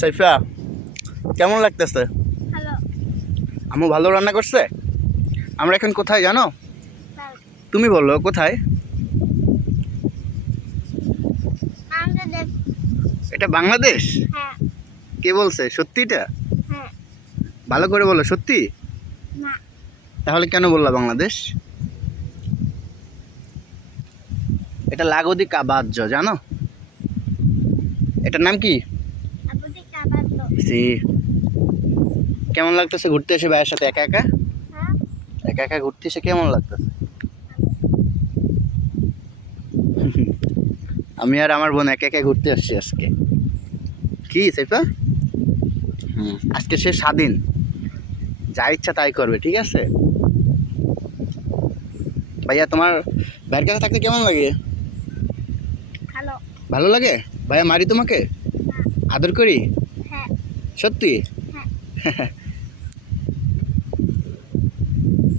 সাইফা, কেমন লাগতেছে? হ্যালো। আম্মু ভালো রান্না করছে। আমরা এখন কোথায় জানো? তুমি বলো কোথায়? বাংলাদেশ। এটা বাংলাদেশ? হ্যাঁ। কে বলছে? সত্যি এটা? হ্যাঁ। ভালো করে বলো, সত্যি? না। তাহলে কেন বললা বাংলাদেশ? এটা লাগোদি কাবাজ্য জানো? এটার নাম কি? আবুদি কাবাতো। জি। কেমন লাগতেছে ঘুরতে এসে ভাইয়ের সাথে একা একা? হ্যাঁ। একা একা ঘুরতে এসে কেমন লাগতেছে? আমি আর আমার বোন একা একা ঘুরতে আসছি আজকে। কি সাইফা? আজকে সে স্বাধীন, যা ইচ্ছা তাই করবে, ঠিক আছে? ভাইয়া তোমার ভাইয়ের কাছে থাকতে কেমন লাগে? হ্যালো। ভালো লাগে? ভাইয়া মারি তোমাকে? না। আদর করি? হ্যাঁ। সত্যি? হ্যাঁ।